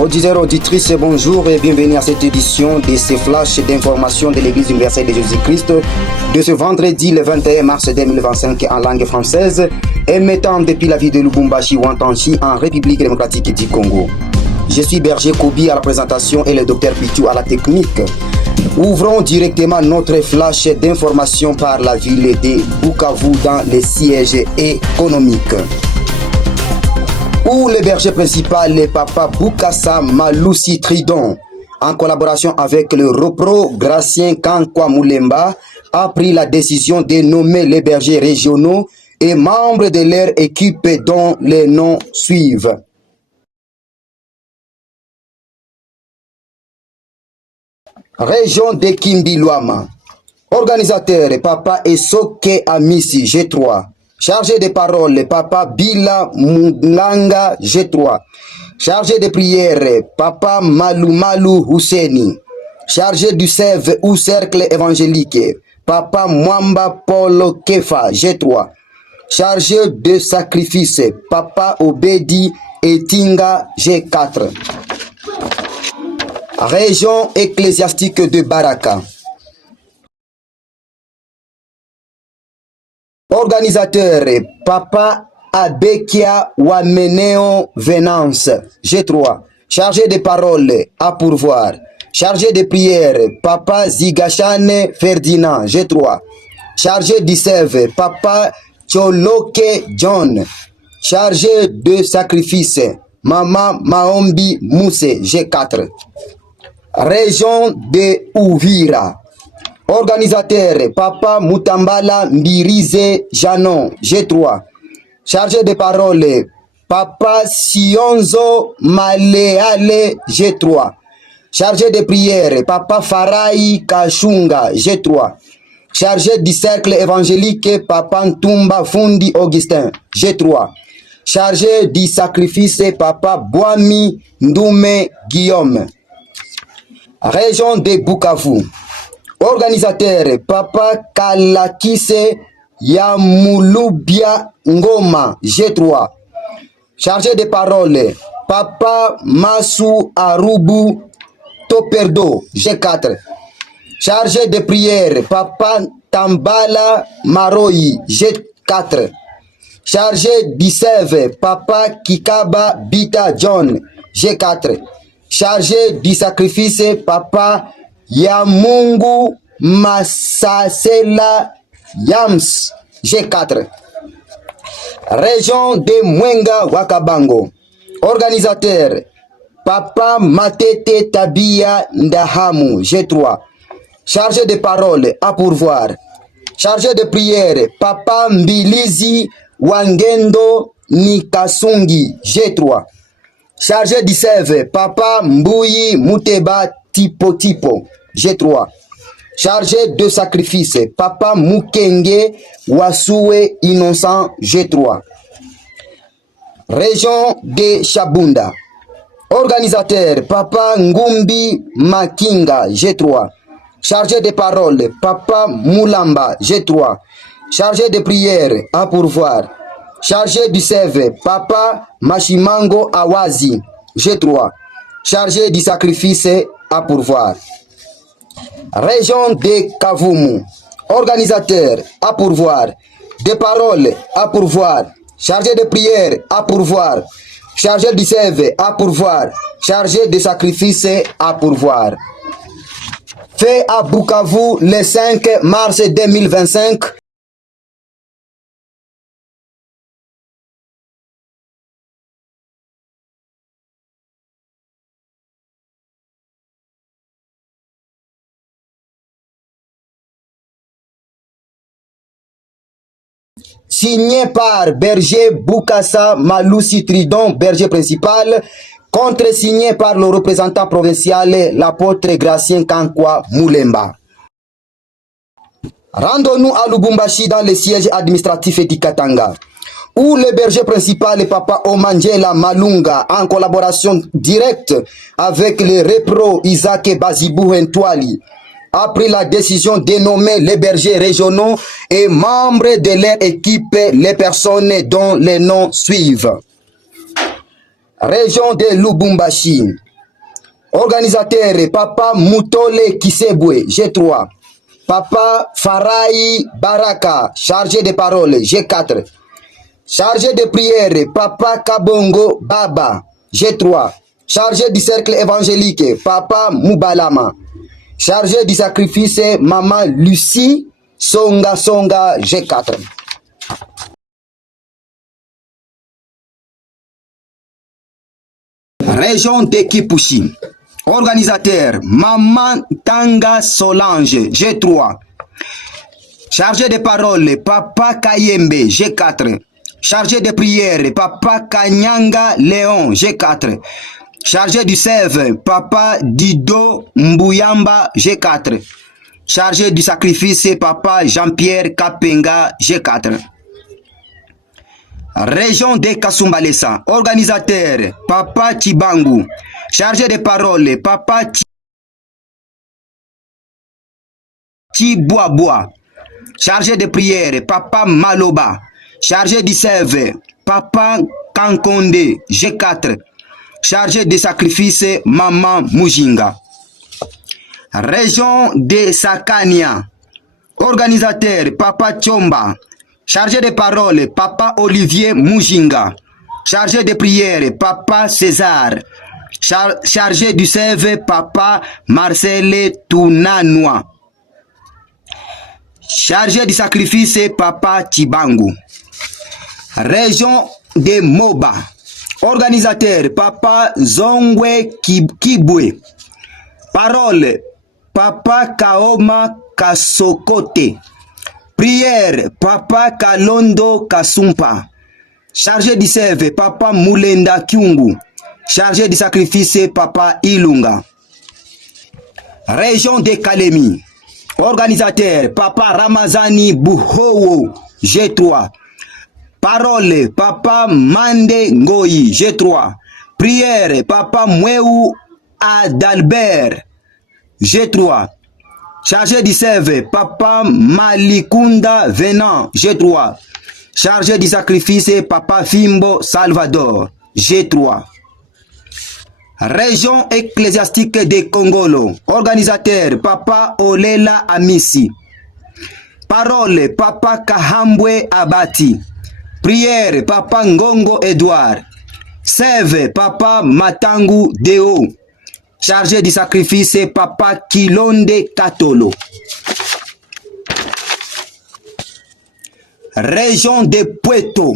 Auditeurs, auditrices, bonjour et bienvenue à cette édition de ces flashs d'information de l'Église universelle de Jésus-Christ de ce vendredi le 21 mars 2025 en langue française, émettant depuis la ville de Lubumbashi ou Antanchi en République démocratique du Congo. Je suis Berger Kobi à la présentation et le docteur Pitou à la technique. Ouvrons directement notre flash d'information par la ville de Bukavu dans les sièges économiques, où le berger principal, le papa Bukasa Malusi Tridon, en collaboration avec le repro Gracien Kankwa Moulemba, a pris la décision de nommer les bergers régionaux et membres de leur équipe dont les noms suivent. Région de Kimbi-Luama. Organisateur, papa Esoke Amisi, G3. Chargé de parole, papa Bila Munganga, G3. Chargé de prière, papa Malumalu Husseini. Chargé du sève ou cercle évangélique, papa Mwamba Polo Kefa, G3. Chargé de sacrifice, papa Obedi Etinga, G4. Région ecclésiastique de Baraka. Organisateur, papa Abekia Wameneo Venance, G3. Chargé de parole, à pourvoir. Chargé de prière, papa Zigachane Ferdinand, G3. Chargé du sève, papa Choloke John. Chargé de sacrifice, Mama Maombi Mousse, G4. Région de Ouvira. Organisateur, papa Mutambala Mbirize Janon, G3. Chargé de parole, papa Sionzo Maleale, G3. Chargé de prière, papa Farai Kachunga, G3. Chargé du cercle évangélique, papa Ntumba Fundi Augustin, G3. Chargé du sacrifice, papa Boami Ndoume Guillaume. Région de Bukavu. Organisateur, papa Kalakise Yamulubia Ngoma, G3. Chargé de parole, papa Masu Arubu Toperdo, G4. Chargé de prière, papa Tambala Maroi, G4. Chargé du sève, papa Kikaba Bita John, G4. Chargé du sacrifice, papa Yamungu Masasela Yams, G4. Région de Mwenga Wakabango. Organisateur, papa Matete Tabia Ndahamu, G3. Chargé de parole, à pourvoir. Chargé de prière, papa Mbilizi Wangendo Nikasungi, G3. Chargé du sève, papa Mbouyi Muteba Tipo, G3. Chargé de sacrifice, papa Mukenge Wasue Innocent, G3. Région de Chabunda. Organisateur, papa Ngumbi Makinga, G3. Chargé de parole, papa Moulamba, G3. Chargé de prière, à pourvoir. Chargé du sève, papa Mashimango Awazi, G3. Chargé du sacrifice, à pourvoir. Région de Kavumu. Organisateur, à pourvoir. De parole, à pourvoir. Chargé de prière, à pourvoir. Chargé du sève, à pourvoir. Chargé de sacrifice, à pourvoir. Fait à Bukavu le 5 mars 2025. Signé par berger Bukasa Malusi Tridon, berger principal, contre-signé par le représentant provincial, l'apôtre Gracien Kankwa Moulemba. Rendons-nous à Lubumbashi dans le siège administratif du Katanga, où le berger principal, papa Omangela Malunga, en collaboration directe avec le repro Isaac Bazibou Ntwali, a pris la décision de nommer les bergers régionaux et membres de leur équipe les personnes dont les noms suivent. Région de Lubumbashi. Organisateur, Papa Moutole Kisebwe, G3. Papa Farai Baraka, chargé de parole, G4. Chargé de prière, Papa Kabongo Baba, G3. Chargé du cercle évangélique, Papa Moubalama. Chargé du sacrifice, Maman Lucie Songa Songa, G4. Région de Kipushi. Organisateur, Maman Tanga Solange, G3. Chargé de parole, Papa Kayembe, G4. Chargé de prière, Papa Kanyanga Léon, G4. Chargé du sève, Papa Dido Mbuyamba, G4. Chargé du sacrifice, Papa Jean-Pierre Kapenga, G4. Région de Kasumbalesa. Organisateur, Papa Chibangu. Chargé de parole, Papa Chiboaboa. Chargé de prière, Papa Maloba. Chargé du sève, Papa Kankonde, G4. Chargé de sacrifice, Maman Mujinga. Région de Sakania. Organisateur, Papa Chomba. Chargé de parole, Papa Olivier Mujinga. Chargé de prière, Papa César. Chargé du sève, Papa Marcel Tunanoa. Chargé du sacrifice, Papa Chibangu. Région de Moba. Organisateur, Papa Zongwe Kibwe. Parole, Papa Kaoma Kasokote. Prière, Papa Kalondo Kasumpa. Chargé du sève, Papa Mulenda Kyungu. Chargé du sacrifice, Papa Ilunga. Région de Kalemi. Organisateur, Papa Ramazani Buhowo, G3. Parole, Papa Mande Ngoyi, G3. Prière, Papa Mweu Adalbert, G3. Chargé du sève, Papa Malikunda Venant, G3. Chargé du sacrifice, Papa Fimbo Salvador, G3. Région ecclésiastique de Congolo. Organisateur, Papa Olela Amisi. Parole, Papa Kahambwe Abati. Prière, Papa Ngongo Edouard. Sève, Papa Matangu Deo. Chargé du sacrifice, Papa Kilonde Katolo. Région de Puerto.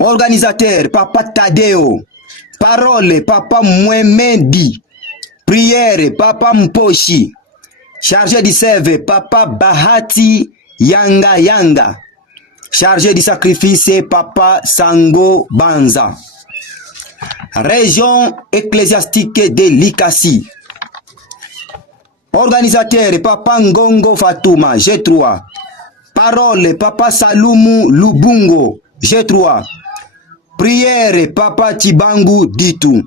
Organisateur, Papa Tadeo. Parole, Papa Mwemendi. Prière, Papa Mposhi. Chargé du sève, Papa Bahati Yanga Yanga. Chargé du sacrifice, Papa Sango Banza. Région ecclésiastique de Likasi. Organisateur, Papa Ngongo Fatuma, G3. Parole, Papa Salumu Lubungo, G3. Prière, Papa Chibangu Ditu.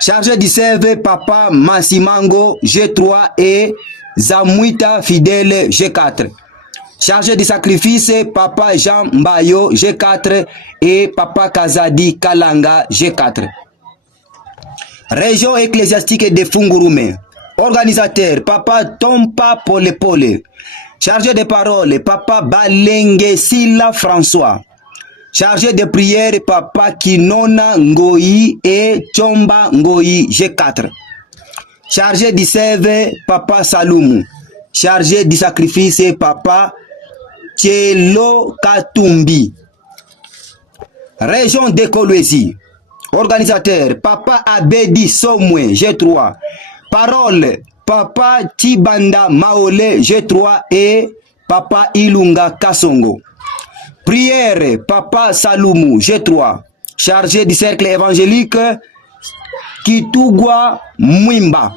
Chargé du sève, Papa Masimango, G3 et Zamuita Fidèle, G4. Chargé du sacrifice, Papa Jean Mbayo, G4 et Papa Kazadi Kalanga, G4. Région ecclésiastique de Fungurume. Organisateur, Papa Tompa Pole Pole. Chargé de parole, Papa Balenge Silla François. Chargé de prière, Papa Kinona Ngoyi et Chomba Ngoyi, G4. Chargé du sève, Papa Salumu. Chargé du sacrifice, Papa Tchelo Katumbi. Région de Kolwezi. Organisateur, Papa Abedi Somwe, G3. Parole, Papa Tibanda Maole, G3 et Papa Ilunga Kasongo. Prière, Papa Salumu, G3. Chargé du cercle évangélique Kitugwa Mwimba.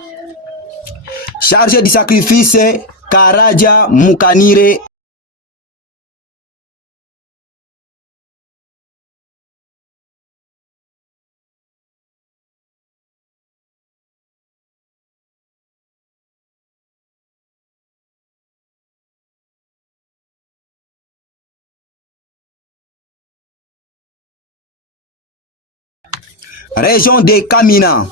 Chargé du sacrifice Karaja Mukanire. Région de Kamina.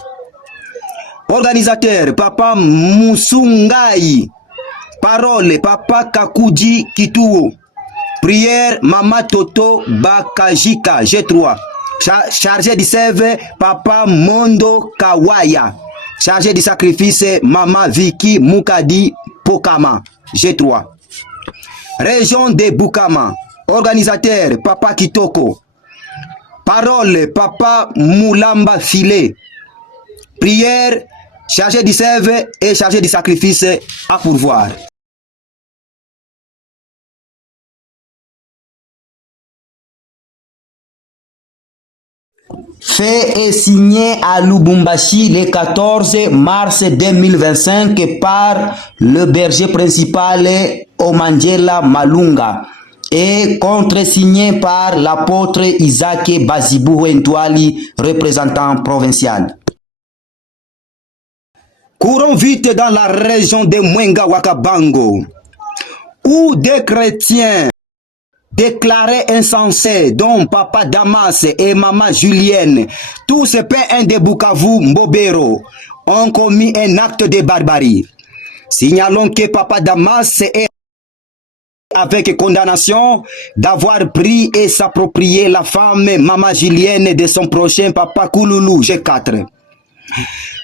Organisateur, Papa Musungai. Parole, Papa Kakuji Kituo. Prière, Mama Toto Bakajika, G3. Chargé du sève, Papa Mondo Kawaya. Chargé du sacrifice, Mama Viki Mukadi Pokama, G3. Région de Bukama. Organisateur, Papa Kitoko. Parole, Papa Mulamba Filet. Prière, chargé du sève et chargé du sacrifice à pourvoir. Fait et signé à Lubumbashi le 14 mars 2025 par le berger principal Omangela Malunga et contresigné par l'apôtre Isaac Bazibou Ntwali, représentant provincial. Courons vite dans la région de Mwenga Wakabango, où des chrétiens déclarés insensés, dont Papa Damas et Maman Julienne, tous P1 de Bukavu Mbobero, ont commis un acte de barbarie. Signalons que Papa Damas est avec condamnation d'avoir pris et s'approprié la femme Maman Julienne de son prochain Papa Kouloulou G4.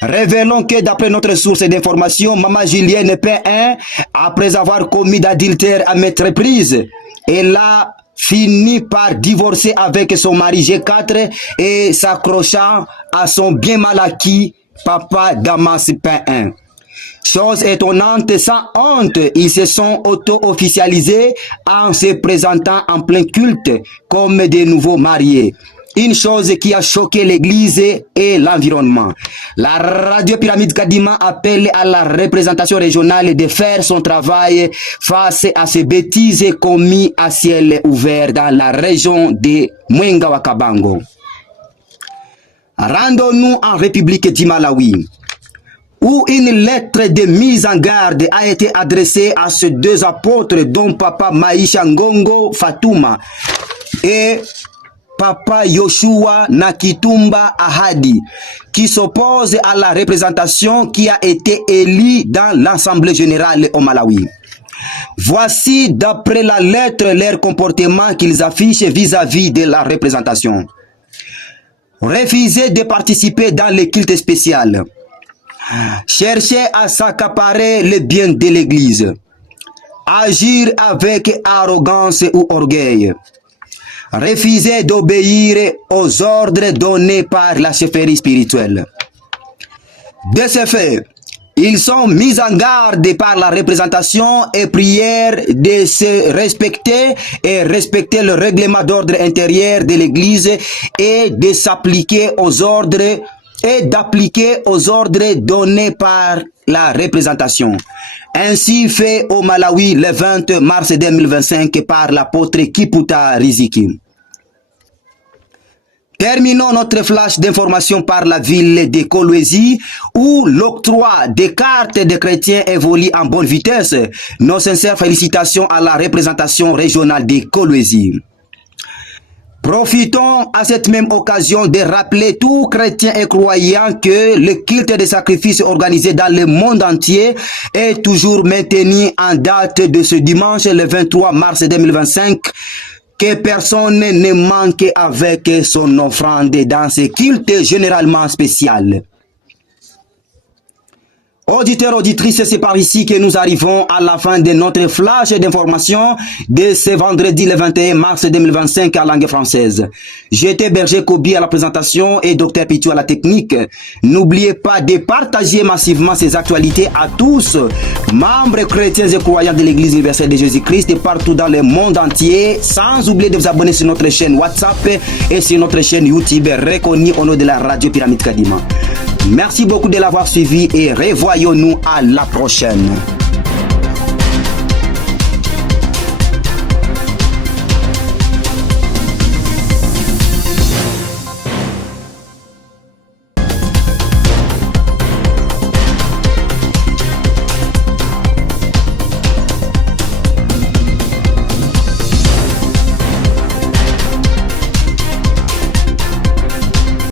Révélons que d'après notre source d'information, Maman Julienne P1, après avoir commis d'adultère à maintes reprises, elle a fini par divorcer avec son mari G4 et s'accrochant à son bien mal acquis Papa Damas P1. Chose étonnante, sans honte, ils se sont auto-officialisés en se présentant en plein culte comme des nouveaux mariés. Une chose qui a choqué l'église et l'environnement. La radio Pyramide Kadima appelle à la représentation régionale de faire son travail face à ces bêtises commises à ciel ouvert dans la région de Mwenga Wakabango. Rendons-nous en République du Malawi, où une lettre de mise en garde a été adressée à ces deux apôtres dont Papa Maïcha Ngongo Fatuma et Papa Yoshua Nakitumba Ahadi, qui s'oppose à la représentation qui a été élue dans l'Assemblée générale au Malawi. Voici d'après la lettre leur comportement qu'ils affichent vis-à-vis de la représentation. Refuser de participer dans les cultes spéciaux. Chercher à s'accaparer le bien de l'Église. Agir avec arrogance ou orgueil. Refuser d'obéir aux ordres donnés par la chefferie spirituelle. De ce fait, ils sont mis en garde par la représentation et prière de se respecter et respecter le règlement d'ordre intérieur de l'Église et de s'appliquer aux ordres et d'appliquer aux ordres donnés par la représentation. Ainsi fait au Malawi le 20 mars 2025 par l'apôtre Kiputa Riziki. Terminons notre flash d'information par la ville de Kolwezi, où l'octroi des cartes de chrétiens évolue en bonne vitesse. Nos sincères félicitations à la représentation régionale de Kolwezi. Profitons à cette même occasion de rappeler tout chrétien et croyant que le culte des sacrifices organisé dans le monde entier est toujours maintenu en date de ce dimanche le 23 mars 2025. Que personne ne manque avec son offrande dans ce culte généralement spécial. Auditeurs, auditrices, c'est par ici que nous arrivons à la fin de notre flash d'information de ce vendredi le 21 mars 2025 à langue française. J'étais Berger Kobi à la présentation et Dr Pitou à la technique. N'oubliez pas de partager massivement ces actualités à tous, membres chrétiens et croyants de l'Église universelle de Jésus-Christ partout dans le monde entier, sans oublier de vous abonner sur notre chaîne WhatsApp et sur notre chaîne YouTube reconnue au nom de la radio Pyramide Kadima. Merci beaucoup de l'avoir suivi et revoyons-nous à la prochaine.